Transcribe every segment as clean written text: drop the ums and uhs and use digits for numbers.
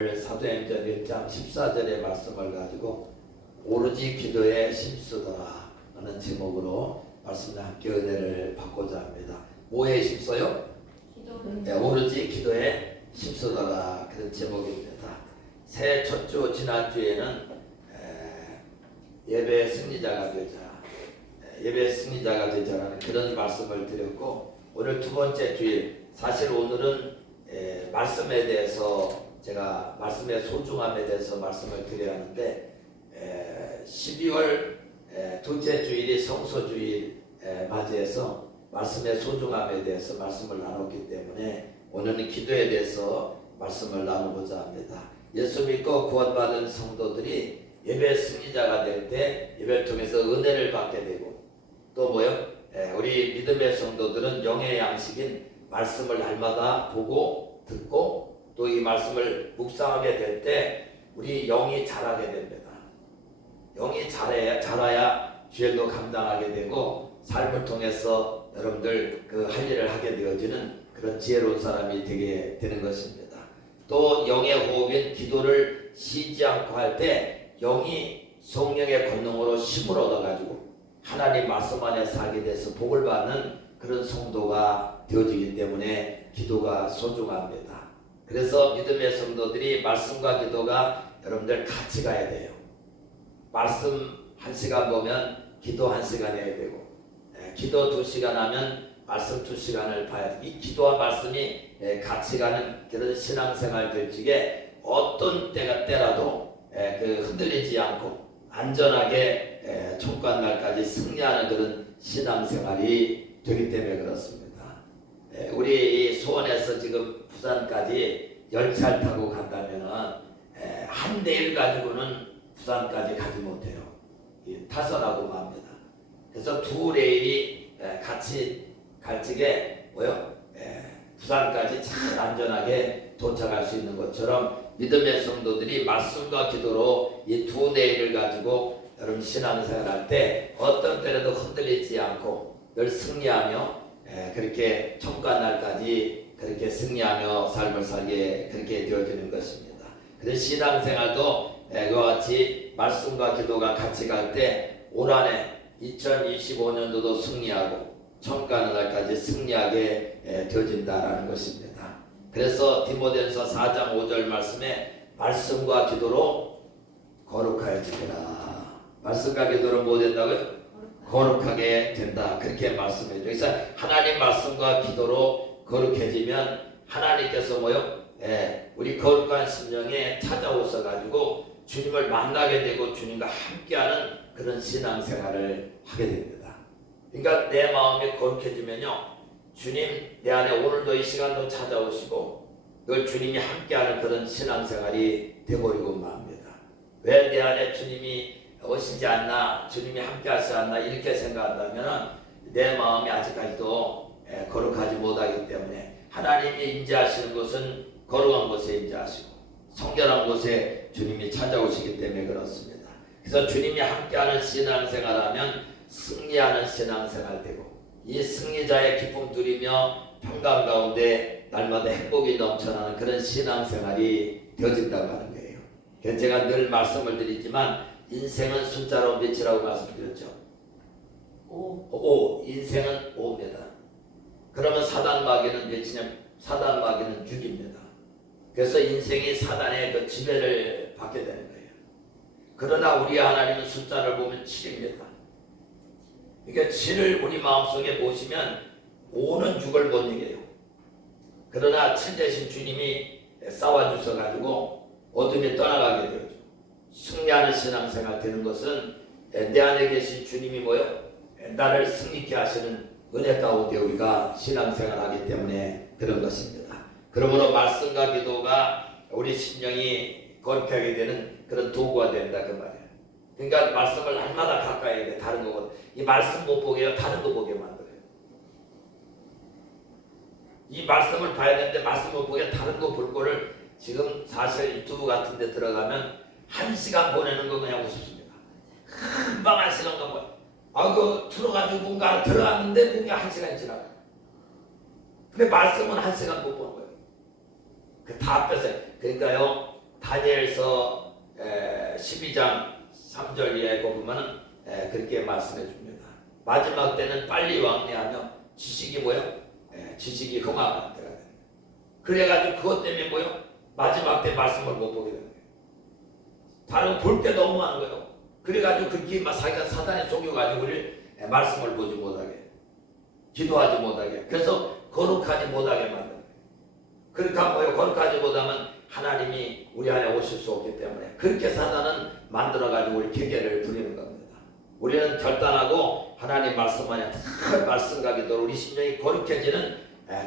사도행전 1장 14절의 말씀을 가지고 오로지 기도에 힘쓰더라 하는 제목으로 말씀을 함께 은혜를 받고자 합니다. 뭐에 힘써요? 네, 오로지 기도에 힘쓰더라 그런 제목입니다. 새해 첫 주 지난주에는 예배 승리자가 되자라는 그런 말씀을 드렸고, 오늘 두 번째 주일, 사실 오늘은 말씀에 대해서 제가 말씀의 소중함에 대해서 말씀을 드려야 하는데, 12월 둘째 주일이 성소주일 맞이해서 말씀의 소중함에 대해서 말씀을 나눴기 때문에 오늘은 기도에 대해서 말씀을 나누고자 합니다. 예수 믿고 구원받은 성도들이 예배 승리자가 될 때 예배를 통해서 은혜를 받게 되고, 또 우리 믿음의 성도들은 영의 양식인 말씀을 날마다 보고 듣고 또 이 말씀을 묵상하게 될 때 우리 영이 자라게 됩니다. 영이 자라야 죄도 감당하게 되고 삶을 통해서 여러분들 할 일을 하게 되어지는 그런 지혜로운 사람이 되게 되는 것입니다. 또 영의 호흡인 기도를 쉬지 않고 할 때 영이 성령의 권능으로 힘을 얻어가지고 하나님 말씀 안에 살게 돼서 복을 받는 그런 성도가 되어지기 때문에 기도가 소중합니다. 그래서 믿음의 성도들이 말씀과 기도가 여러분들 같이 가야 돼요. 말씀 1시간 보면 기도 1시간 해야 되고, 기도 2시간 하면 말씀 2시간을 봐야 되고, 이 기도와 말씀이 같이 가는 그런 신앙생활 될 적에 어떤 때라도 흔들리지 않고 안전하게 총관날까지 승리하는 그런 신앙생활이 되기 때문에 그렇습니다. 우리 수원에서 지금 부산까지 열차를 타고 간다면은 한 대일 가지고는 부산까지 가지 못해요. 타선하고 맙니다. 그래서 두 레일이 같이 갈 적에 부산까지 잘 안전하게 도착할 수 있는 것처럼 믿음의 성도들이 말씀과 기도로 이 두 레일을 가지고 여러분 신앙생활할 때 어떤 때라도 흔들리지 않고 늘 승리하며 그렇게 천국날까지 그렇게 승리하며 삶을 살게 그렇게 되어지는 것입니다. 그래서 신앙생활도 그와 같이 말씀과 기도가 같이 갈 때 올 한해 2025년도도 승리하고 천국날까지 승리하게 되어진다라는 것입니다. 그래서 디모데전서 4장 5절 말씀에 말씀과 기도로 거룩하여지리라. 말씀과 기도로 뭐 된다고요? 거룩하게 된다. 그렇게 말씀해줘. 그래서 하나님 말씀과 기도로 거룩해지면 하나님께서 우리 거룩한 심령에 찾아오셔 가지고 주님을 만나게 되고 주님과 함께하는 그런 신앙생활을 하게 됩니다. 그러니까 내 마음이 거룩해지면요, 주님 내 안에 오늘도 이 시간도 찾아오시고 늘 주님이 함께하는 그런 신앙생활이 되어버리고 맙니다. 왜 내 안에 주님이 오시지 않나, 주님이 함께 하시지 않나 이렇게 생각한다면 내 마음이 아직까지도 거룩하지 못하기 때문에, 하나님이 임재하시는 곳은 거룩한 곳에 임재하시고 성결한 곳에 주님이 찾아오시기 때문에 그렇습니다. 그래서 주님이 함께하는 신앙생활하면 승리하는 신앙생활 되고, 이 승리자의 기쁨 누리며 평강 가운데 날마다 행복이 넘쳐나는 그런 신앙생활이 되어진다고 하는 거예요. 그래서 제가 늘 말씀을 드리지만 인생은 숫자로 몇이라고 말씀드렸죠? 5. 인생은 5입니다. 그러면 사단마귀는 몇이냐면 사단마귀는 6입니다. 그래서 인생이 사단의 그 지배를 받게 되는 거예요. 그러나 우리 하나님은 숫자를 보면 7입니다. 그러니까 7을 우리 마음속에 모시면 5는 6을 못 이겨요. 그러나 7 대신 주님이 싸워주셔가지고 어둠이 떠나가게 되죠. 승리하는 신앙생활 되는 것은 내 안에 계신 주님이 나를 승리케 하시는 은혜 가운데 우리가 신앙생활하기 때문에 그런 것입니다. 그러므로 말씀과 기도가 우리 심령이 거룩하게 되는 그런 도구가 된다 그 말이에요. 그러니까 말씀을 날마다 가까이 해. 다른 거보다 이 말씀 못 보게 해요. 다른 거 보게 만들어요. 이 말씀을 봐야 되는데 말씀 못 보게 다른 거 볼 거를 지금 사실 유튜브 같은 데 들어가면 1시간 보내는 거 그냥 우습습니다. 금방 1시간 가고 들어가지고 뭔가 들어갔는데 뭔가 1시간이 지나가. 근데 말씀은 1시간 못 보는 거예요. 다 뺐어요. 그러니까요, 다니엘서 12장 3절에 보면 그렇게 말씀해 줍니다. 마지막 때는 빨리 왕래하며 지식이 뭐요? 지식이 흥황한 때가 됩니다. 그래가지고 그것 때문에 뭐요? 마지막 때 말씀을 못 보게 되는 거예요. 다른 볼 게 너무 많은 거예요. 그래가지고 그렇게 막 사단에 속여가지고 우리를 말씀을 보지 못하게, 기도하지 못하게, 그래서 거룩하지 못하게 만드는 거예요. 그렇게 하면 뭐요? 거룩하지 못하면 하나님이 우리 안에 오실 수 없기 때문에 그렇게 사단은 만들어가지고 우리 계계를 부리는 겁니다. 우리는 결단하고 하나님 말씀 안에 다 말씀과 기도로 우리 심령이 거룩해지는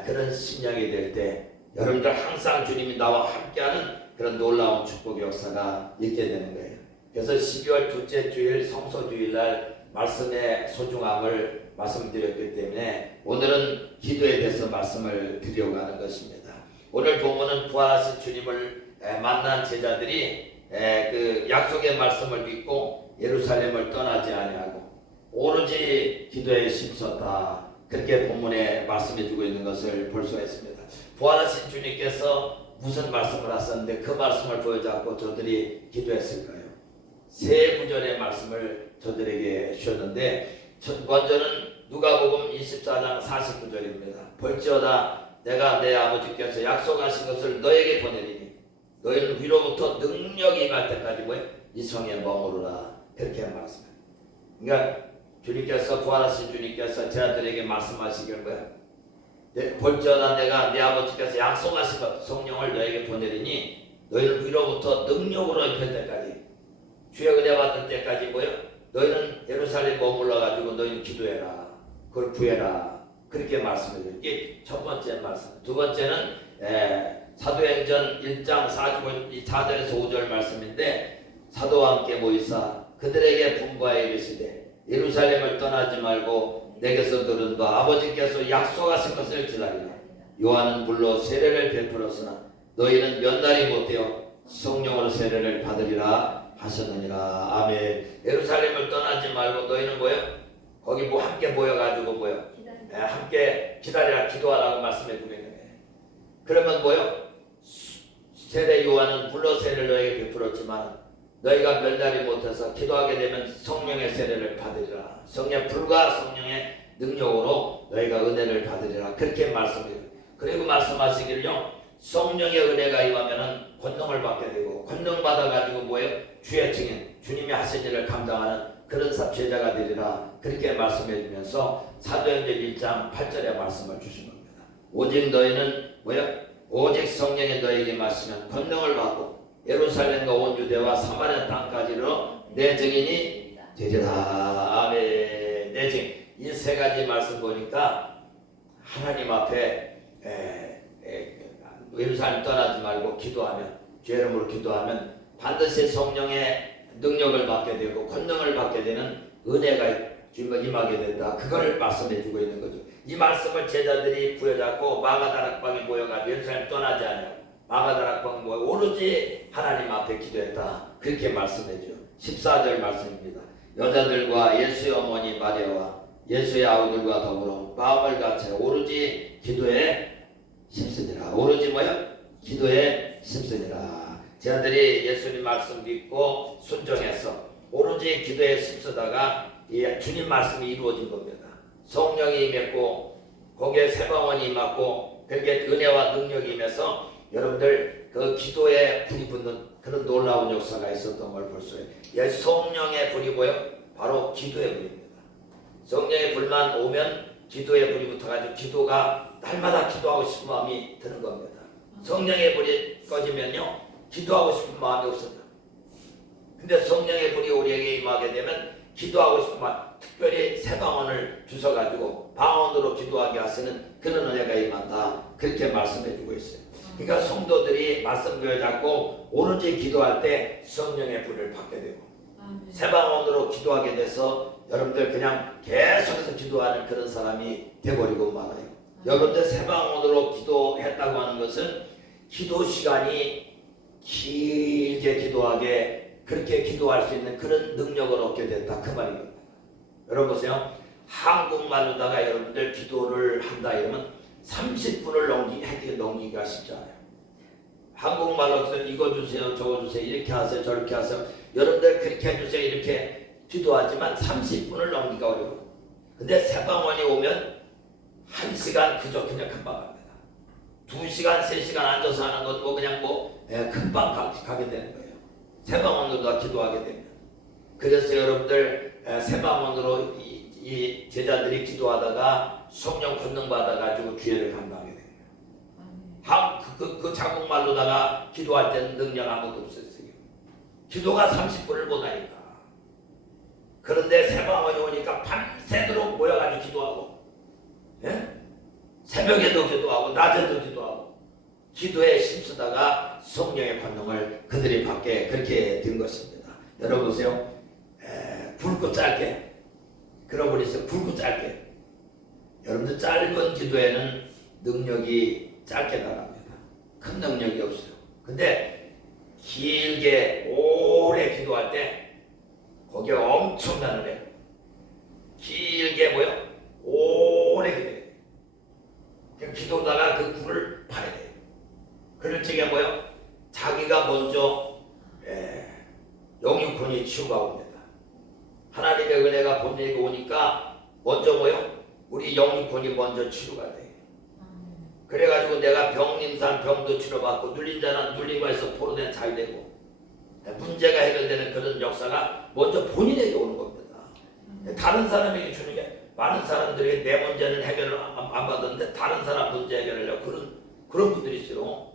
그런 심령이 될 때 여러분들 항상 주님이 나와 함께하는 그런 놀라운 축복의 역사가 있게 되는 거예요. 그래서 12월 둘째 주일 성소주일날 말씀의 소중함을 말씀드렸기 때문에 오늘은 기도에 대해서 말씀을 드리려고 하는 것입니다. 오늘 본문은 부활하신 주님을 만난 제자들이 그 약속의 말씀을 믿고 예루살렘을 떠나지 아니하고 오로지 기도에 힘썼다. 그렇게 본문에 말씀해 주고 있는 것을 볼 수가 있습니다. 부활하신 주님께서 무슨 말씀을 하셨는데 그 말씀을 보여잡고 저들이 기도했을까요? 세 구절의 말씀을 저들에게 주셨는데 먼저는 누가복음 24장 49절입니다. 볼지어다 내가 내 아버지께서 약속하신 것을 너에게 보내리니 너희는 위로부터 능력이 임할 때까지 이 성에 머무르라. 그렇게 말씀합니다. 그러니까 주님께서 부활하신 주님께서 제자들에게 말씀하시길 볼지어다 내가 내 아버지께서 약속하신 것 성령을 너에게 보내리니 너희는 위로부터 능력으로 입힐 때까지 주의 은혜 받을 때까지 너희는 예루살렘 머물러 가지고 너희는 기도해라. 그걸 구해라. 그렇게 말씀해요. 이게 첫 번째 말씀. 두 번째는 사도행전 1장 4절에서 5절 말씀인데 사도와 함께 모이사 그들에게 분부하여 이르시되 예루살렘을 떠나지 말고 내게서 들은 바 아버지께서 약속하신 것을 기다리라. 요한은 물로 세례를 베풀었으나 너희는 몇 날이 못되어 성령으로 세례를 받으리라 하셨느니라. 아멘. 예루살렘을 떠나지 말고 너희는 거기 함께 모여가지고 함께 기다리라 기도하라고 말씀해 주고 있는 거예요. 그러면 세례 요한은 물로 세례를 너에게 베풀었지만 너희가 몇 날이 못해서 기도하게 되면 성령의 세례를 받으리라. 성령 불과 성령의 능력으로 너희가 은혜를 받으리라. 그렇게 말씀해요. 그리고 말씀하시기를요. 성령의 은혜가 임하면은 권능을 받게 되고 권능 받아가지고 주의 증인 주님이 하신 일을 감당하는 그런 제자가 되리라. 그렇게 말씀해 주면서 사도행전 1장 8절의 말씀을 주신 겁니다. 오직 너희는 오직 성령이 너희에게 마시면 권능을 받고 예루살렘과 온 유대와 사마리아 땅까지로 내 증인이 되리라. 아멘. 내 증인. 이 세 가지 말씀 보니까 하나님 앞에 예루살렘 떠나지 말고 기도하면 주의 이름으로 기도하면 반드시 성령의 능력을 받게 되고 권능을 받게 되는 은혜가 임하게 된다. 그걸 말씀해 주고 있는 거죠. 이 말씀을 제자들이 부여잡고 마가다락방에 모여가지고 예루살렘 떠나지 않아요. 마가다락방에 모여 오로지 하나님 앞에 기도했다. 그렇게 말씀해 줘요. 14절 말씀입니다. 여자들과 예수의 어머니 마리아와 예수의 아우들과 더불어 마음을 같이 오로지 기도에 힘쓰니라. 오로지 기도에 힘쓰니라. 제자들이 예수님 말씀 믿고 순종해서 오로지 기도에 힘쓰다가 주님 말씀이 이루어진 겁니다. 성령이 임했고 거기에 세방원이 임했고 그렇게 은혜와 능력이 임해서 여러분들 그 기도에 불이 붙는 그런 놀라운 역사가 있었던 걸 볼 수 있어요. 성령의 불이 바로 기도의 불입니다. 성령의 불만 오면 기도의 불이 붙어가지고 기도가 날마다 기도하고 싶은 마음이 드는 겁니다. 성령의 불이 꺼지면요 기도하고 싶은 마음이 없어져. 근데 성령의 불이 우리에게 임하게 되면 기도하고 싶은 마음, 특별히 새 방언을 주셔가지고 방언으로 기도하게 하시는 그런 은혜가 임한다. 그렇게 말씀해 주고 있어요. 그러니까 성도들이 말씀 부여잡고 오로지 기도할 때 성령의 불을 받게 되고 새 방언으로 기도하게 돼서 여러분들 그냥 계속해서 기도하는 그런 사람이 돼버리고 말아요. 여러분들 새 방언으로 기도했다고 하는 것은 기도 시간이 길게 기도하게 그렇게 기도할 수 있는 그런 능력을 얻게 됐다. 그 말입니다. 여러분 보세요. 한국말로다가 여러분들 기도를 한다 이러면 30분을 넘기기가 쉽지 않아요. 한국말로서 이거 주세요, 저거 주세요, 이렇게 하세요, 저렇게 하세요. 여러분들 그렇게 해주세요, 이렇게 기도하지만 30분을 넘기가 어려워요. 근데 새방원이 오면 1시간 그저 그냥 금방 갑니다. 2시간, 3시간 앉아서 하는 건 뭐 그냥 금방 가게 되는 거예요. 새방원으로 기도하게 되면. 그래서 여러분들 새방원으로 이 제자들이 기도하다가 성령 권능 받아가지고 기회를 감당하게 됩니다. 그 자국말로다가 기도할 때는 능력 아무도 없었어요. 기도가 30분을 못하니까. 그런데 새방원이 오니까 밤새도록 모여가지고 기도하고, 예? 새벽에도 기도하고 낮에도 기도하고 기도에 힘쓰다가 성령의 권능을 그들이 받게 그렇게 된 것입니다. 여러분 보세요. 굵고 짧게 그런 분이 있어요. 굵고 짧게. 여러분들 짧은 기도에는 능력이 짧게 나갑니다. 큰 능력이 없어요. 근데 길게 오래 기도할 때 거기에 엄청난 은혜. 길게 오래 기도해요. 기도다가 그 굴을 파야 돼요. 그럴 적에 자기가 먼저 영육혼이 치유가 옵니다. 하나님의 은혜가 본인에게 오니까 먼저 우리 영육혼이 먼저 치유가 돼요. 그래가지고 내가 병림산 병도 치료받고 눌린 자는 눌림에서 포로된 자유 되고 문제가 해결되는 그런 역사가 먼저 본인에게 오는 겁니다. 다른 사람에게 주는 게 많은 사람들이 내 문제는 해결을 안 받았는데 다른 사람 문제 해결하려고 그런 분들이 있어요.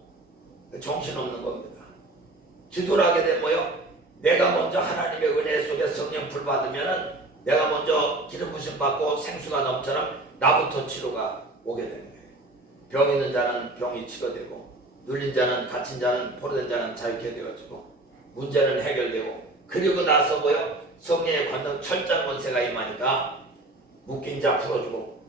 정신없는 겁니다. 기도를 하게 되면 내가 먼저 하나님의 은혜 속에 성령 불 받으면은 내가 먼저 기름 부심 받고 생수가 넘처럼 나부터 치료가 오게 되는 거예요. 병 있는 자는 병이 치료되고 눌린 자는 갇힌 자는 포로된 자는 자유케 되어지고 문제는 해결되고 그리고 나서 성령의 권능 철장 권세가 임하니까 묶인 자 풀어주고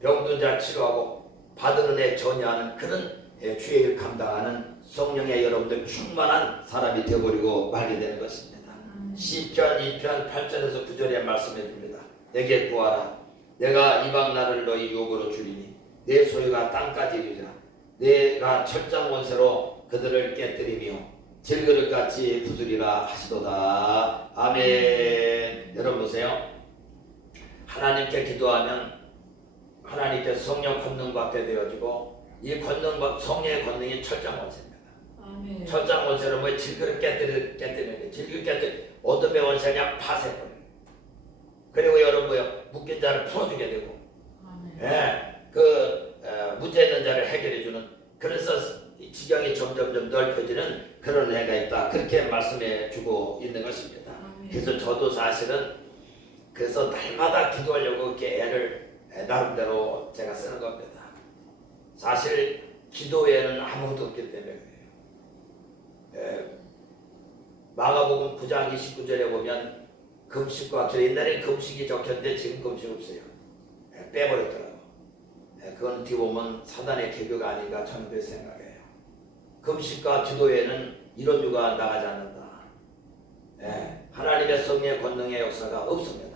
병든 자 치료하고 받은 은혜 전이하는 그런 주의 일 감당하는 성령의 여러분들 충만한 사람이 되어버리고 말게 되는 것입니다. 시편 2편 8절에서 9절에 말씀해 줍니다. 내게 구하라. 내가 이방 나라를 너희 유업으로 주리니 내 소유가 땅까지 이르리라. 내가 철장 권세로 그들을 깨뜨리며 질그릇같이 부수리라 하시도다. 아멘. 여러분 보세요. 하나님께 기도하면 하나님께 성령 권능 받게 되어지고 이 권능 성령의 권능이 철장 권세입니다. 아멘. 철장 권세는 질그릇 깨뜨리는 게 질그릇 깨뜨리 어둠의 원세냐 파쇄버려. 그리고 여러분 묶인 자를 풀어주게 되고 문제 있는 자를 해결해주는 그래서 지경이 점점 넓혀지는 그런 은혜가 있다. 그렇게 말씀해 주고 있는 것입니다. 그래서 저도 사실은 그래서 날마다 기도하려고 이렇게 애를 나름대로 제가 쓰는 겁니다. 사실 기도 외에는 아무것도 없기 때문에 그래요. 마가복음 9장 29절에 보면 금식과 기도, 옛날에 금식이 적혔는데 지금 금식 없어요. 빼버렸더라고. 그건 뒤 보면 사단의 계교가 아닌가 저는 그렇게 생각해요. 금식과 기도 외에는 이런 유가 나가지 않는다. 하나님의 성령의 권능의 역사가 없습니다.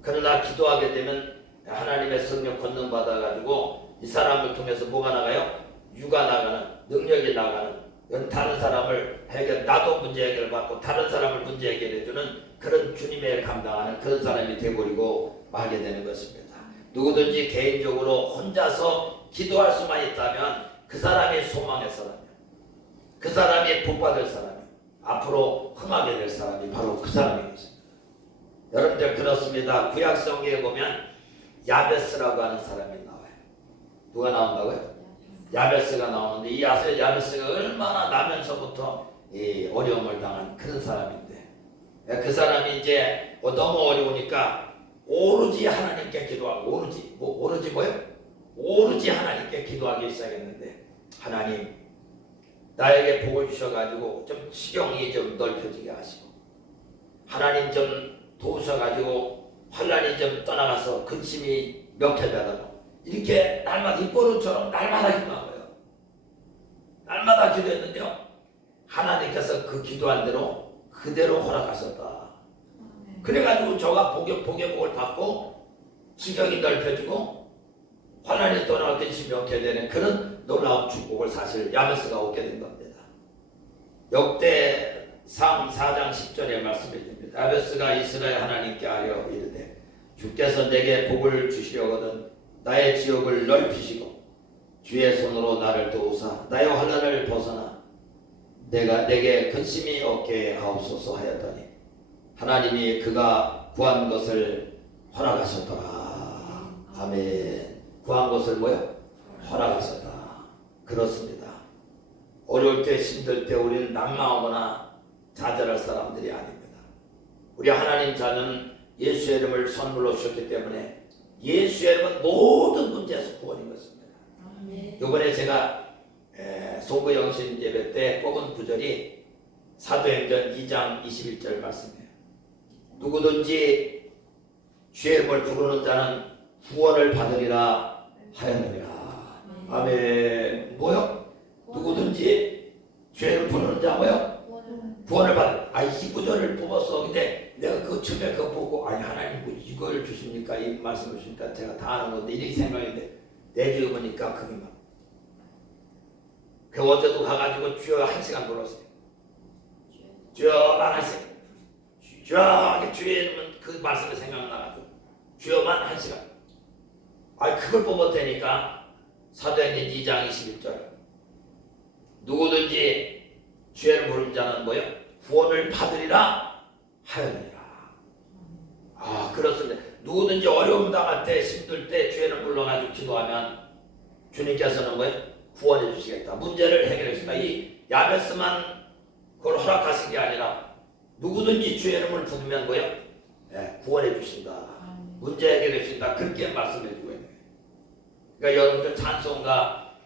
그러나 기도하게 되면 하나님의 성령 권능 받아가지고 이 사람을 통해서 뭐가 나가요? 유가 나가는, 능력이 나가는, 다른 사람을 나도 문제 해결을 받고 다른 사람을 문제 해결해주는 그런 주님의 감당하는 그런 사람이 되어버리고 말게 되는 것입니다. 누구든지 개인적으로 혼자서 기도할 수만 있다면 그 사람이 소망의 사람이야. 그 사람이 복받을 사람이야. 앞으로 흥하게 될 사람이 바로 그 사람이겠습니다. 여러분들 그렇습니다. 구약 성경에 보면 야베스라고 하는 사람이 나와요. 누가 나온다고요? 야베스가 나오는데 이 야베스가 얼마나 나면서부터 이 어려움을 당한 그런 사람인데 그 사람이 이제 너무 어려우니까 오로지 하나님께 기도하고 오로지 뭐예요? 오로지 하나님께 기도하기 시작했는데 하나님 나에게 복을 주셔가지고 좀 지경이 좀 넓혀지게 하시고 하나님 좀 도우셔가지고 환란이 좀 떠나가서 근심이 명쾌하다고 이렇게 날마다 입버릇처럼 날마다 기도한 거예요. 날마다 기도했는데요. 하나님께서 그 기도한 대로 그대로 허락하셨다. 그래가지고 저가 복의 복을 받고 지경이 넓혀지고 환란이 떠나가 근심이 명쾌되는 그런 놀라운 축복을 사실 야베스가 얻게 된 겁니다. 역대상 4장 10절에 말씀해 줍니다. 야베스가 이스라엘 하나님께 하려 이르되 주께서 내게 복을 주시려거든 나의 지역을 넓히시고 주의 손으로 나를 도우사 나의 환난을 벗어나 내가 내게 근심이 없게 하옵소서 하였더니 하나님이 그가 구한 것을 허락하셨더라. 아멘. 구한 것을 뭐요? 허락하셨다. 그렇습니다. 어려울 때 힘들 때 우리는 낙망하거나 좌절할 사람들이 아닙니다. 우리 하나님 자녀는 예수의 이름을 선물로 주셨기 때문에 예수의 이름은 모든 문제에서 구원인 것입니다. 이번에 제가 송구 영신 예배 때 뽑은 구절이 사도행전 2장 21절 말씀이에요. 누구든지 주의 이름을 부르는 자는 구원을 받으리라 하였느니라. 아멘. 뭐요? 누구든지 주의 이름을 부르는 자 뭐요? 구원을 받을. 이 구절을 뽑았어. 근데 내가 그 처음에 그거 보고 하나님 이걸 주십니까? 이 말씀을 주시니까 제가 다 아는 건데 이렇게 생각했는데 내주음이니까 그게 막. 그 어제도 가가지고 주여 1시간 불렀어요. 주여만 1시간. 주여 주의 이름은 그 말씀이 생각나가지고 주여만 1시간. 그걸 뽑았다니까 사도행전 2장 21절. 누구든지 주의 이름을 부르는 자는 뭐요? 구원을 받으리라 하였느니라. 그렇습니다. 누구든지 어려움 당할 때 힘들 때 주의 이름을 불러가지고 기도하면 주님께서는 뭐요? 구원해 주시겠다. 문제를 해결해 주시겠다. 이 야베스만 그걸 허락하신 게 아니라 누구든지 주의 이름을 부르면 뭐요? 구원해 주신다. 문제 해결해 주신다. 그렇게 말씀해 주고 있는 거예요. 그러니까 여러분들 찬송가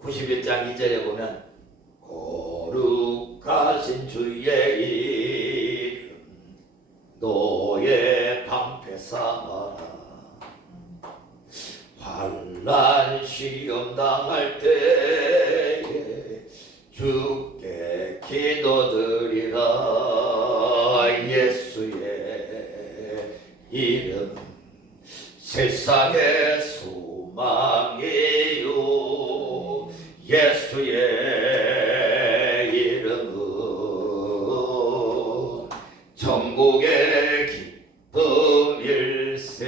91장 2절에 보면 거룩하신 주의 이름 너의 방패 삼아라. 환난 시험 당할 때에 주께 기도드리라. 예수의 이름 세상의 소망이요. 예수의 이름은 천국의 기쁨일세.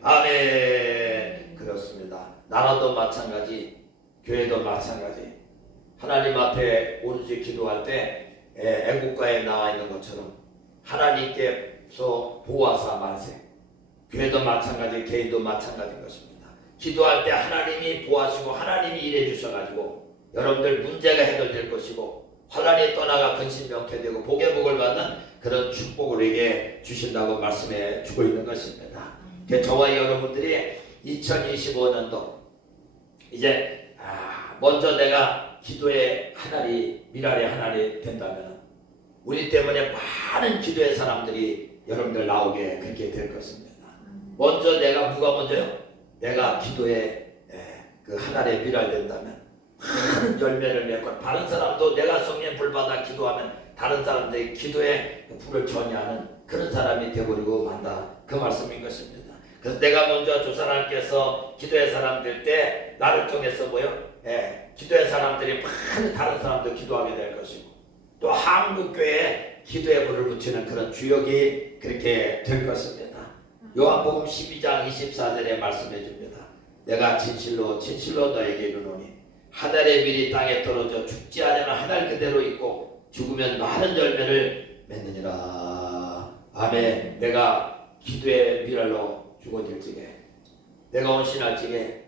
아멘. 그렇습니다. 나라도 마찬가지, 교회도 마찬가지. 하나님 앞에 오로지 기도할 때 애국가에 나와 있는 것처럼 하나님께서 보아사 만세. 교회도 마찬가지, 개인도 마찬가지인 것입니다. 기도할 때 하나님이 보아시고 하나님이 일해 주셔가지고 여러분들 문제가 해결될 것이고 환난이 떠나가 근심 명쾌되고 복의 복을 받는 그런 축복을 우리에게 주신다고 말씀해 주고 있는 것입니다. 저와 여러분들이 2025년도 이제 먼저 내가 기도의 하나리 미랄의 하나리 된다면 우리 때문에 많은 기도의 사람들이 여러분들 나오게 그렇게 될 것입니다. 먼저 내가 누가 먼저요? 내가 기도의 그 하나리에 미랄 된다면 많은 열매를 맺고 다른 사람도 내가 성령의 불 받아 기도하면 다른 사람들이 기도의 불을 전이하는 그런 사람이 되어버리고 만다. 그 말씀인 것입니다. 그래서 내가 먼저 주 사람께서 기도의 사람 될 때 나를 통해서 뭐요? 기도의 사람들이 많은 다른 사람도 기도하게 될 것이고 또 한국교회에 기도의 불을 붙이는 그런 주역이 그렇게 될 것입니다. 요한복음 12장 24절에 말씀해 줍니다. 내가 진실로 진실로 너에게 이르노니 하늘의 밀이 땅에 떨어져 죽지 않으면 하늘 그대로 있고 죽으면 많은 열매를 맺느니라. 아멘. 내가 기도의 미랄로 죽어질지에 내가 헌신할 적에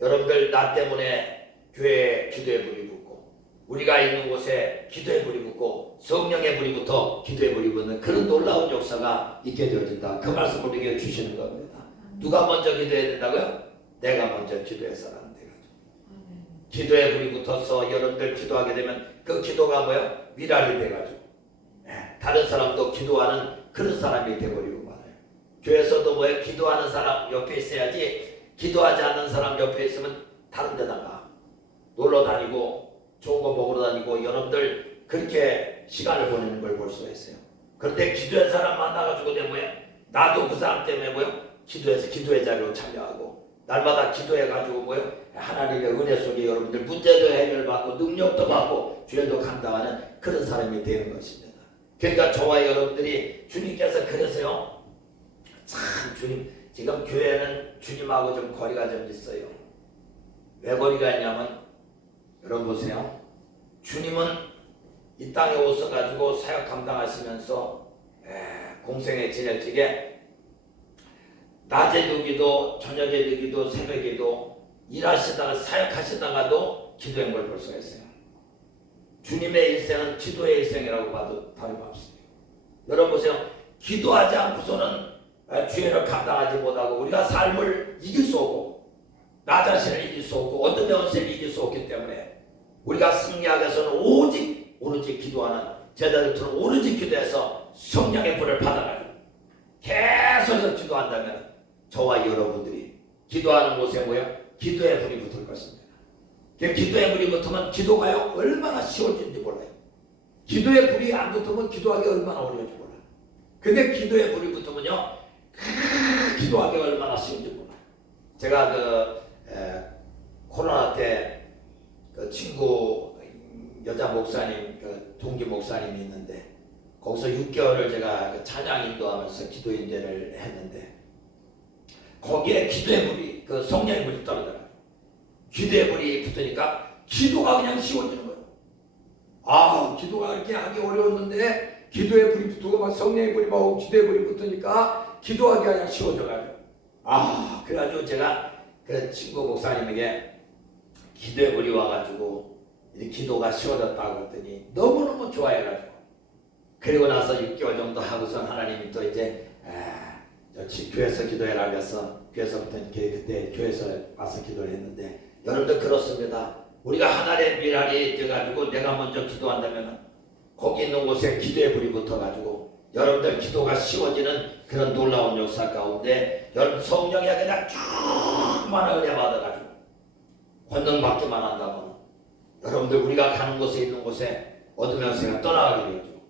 여러분들 나 때문에 교회에 기도의 불이 붙고 우리가 있는 곳에 기도의 불이 붙고 성령의 불이 붙어 기도의 불이 붙는 그런 놀라운 역사가 있게 되어진다. 그 말씀을 우리에게 주시는 겁니다. 누가 먼저 기도해야 된다고요? 내가 먼저 기도의 사람 돼가지고 기도의 불이 붙어서 여러분들 기도하게 되면 그 기도가 뭐예요? 미랄이 돼가지고 다른 사람도 기도하는 그런 사람이 돼버리고 말아요. 교회에서도 뭐예요? 기도하는 사람 옆에 있어야지 기도하지 않는 사람 옆에 있으면 다른 데다가 놀러 다니고 좋은 거 먹으러 다니고 여러분들 그렇게 시간을 보내는 걸 볼 수가 있어요. 그런데 기도의 사람 만나가지고 내 뭐야? 나도 그 사람 때문에 뭐야? 기도해서 기도의 자리로 참여하고 날마다 기도해가지고 뭐요? 하나님의 은혜 속에 여러분들 문제도 해결받고 능력도 받고 죄도 감당하는 그런 사람이 되는 것입니다. 그러니까 저와 여러분들이 주님께서 그래서요, 참 주님, 지금 교회는 주님하고 좀 거리가 좀 있어요. 왜 거리가 있냐면, 여러분 보세요. 주님은 이 땅에 오셔가지고 사역 감당하시면서 공생에 지낼 적에 낮에도 기도, 저녁에도 기도, 새벽에도 일하시다가 사역하시다가도 기도한 걸 볼 수가 있어요. 주님의 일생은 기도의 일생이라고 봐도 다름없습니다. 여러분 보세요. 기도하지 않고서는 죄를 감당하지 못하고 우리가 삶을 이길 수 없고 나 자신을 이길 수 없고 어떤 영생을 이길 수 없기 때문에 우리가 승리하기 위해서는 오로지 기도하는 제자들처럼 오로지 기도해서 성령의 불을 받아가지고 계속 기도한다면 저와 여러분들이 기도하는 곳에 뭐야? 기도의 불이 붙을 것입니다. 기도의 불이 붙으면 기도가요 얼마나 쉬워지는지 몰라요. 기도의 불이 안 붙으면 기도하기 얼마나 어려운지 몰라요. 근데 기도의 불이 붙으면요 기도하기 얼마나 쉬운지 몰라요. 제가 코로나 때 그 친구 여자 목사님, 그 동기 목사님이 있는데 거기서 6개월을 제가 찬양 인도하면서 기도 인재를 했는데 거기에 기도의 불이, 그 성령의 불이 떨어져요. 기도의 불이 붙으니까 기도가 그냥 쉬워지는 거예요. 아, 기도가 이렇게 하기 어려웠는데 기도의 불이 붙고 막 성령의 불이 막 기도의 불이 붙으니까 기도하기가 그냥 쉬워져가지고 그래가지고 제가 그 친구 목사님에게 기도의 불이 와가지고 기도가 쉬워졌다고 했더니 너무너무 좋아해가지고 그리고 나서 6개월 정도 하고선 하나님이 또 이제 교회에서 기도해라 그래서 교회에서부터 그때 교회에서 와서 기도를 했는데 여러분들 그렇습니다. 우리가 하나님의 미랄이 돼가지고 내가 먼저 기도한다면 거기 있는 곳에 기도의 불이 붙어가지고 여러분들 기도가 쉬워지는 그런 놀라운 역사 가운데 여러분 성령이 그냥 충만한 은혜 받아가지고 권능받기만 한다면 여러분들 우리가 가는 곳에 있는 곳에 어둠의 권세가 떠나가게 되어지고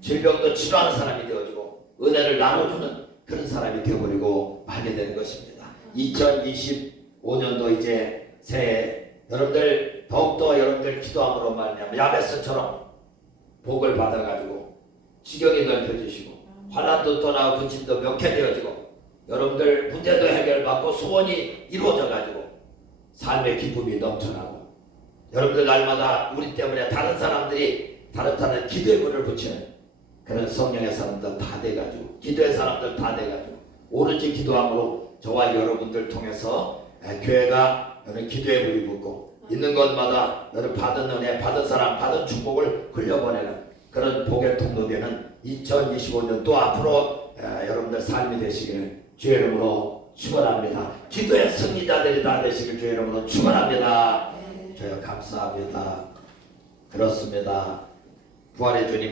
질병도 치료하는 사람이 되어지고 은혜를 나눠주는 그런 사람이 되어버리고 말게 되는 것입니다. 2025년도 이제 새해 여러분들 더욱더 여러분들 기도함으로 말미암아 야베스처럼 복을 받아가지고 지경이 넓혀지시고 환난도 떠나고 근심도 명쾌되어지고 여러분들 문제도 해결받고 소원이 이루어져가지고 삶의 기쁨이 넘쳐나고 여러분들 날마다 우리 때문에 다른 사람들이 다른 기도의 불을 붙이는 그런 성령의 사람들 다 돼가지고 기도의 사람들 다 돼가지고 오로지 기도함으로 저와 여러분들 통해서 교회가 여러분 기도의 불이 붙고 있는 것마다 여러분 받은 은혜 받은 사람 받은 축복을 흘려보내는 그런 복의 통로 되는 2025년 또 앞으로 여러분들 삶이 되시기를 주의 이름으로 축원합니다. 기도의 승리자들이 다 되시길 주의 이름으로 축원합니다. 주여 감사합니다. 그렇습니다. 부활의 주님